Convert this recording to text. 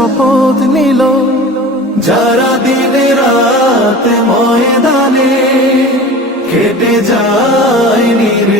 শপথ নিল। যারা দিনে রাত ময়দানে খেটে যায় নির্ভীক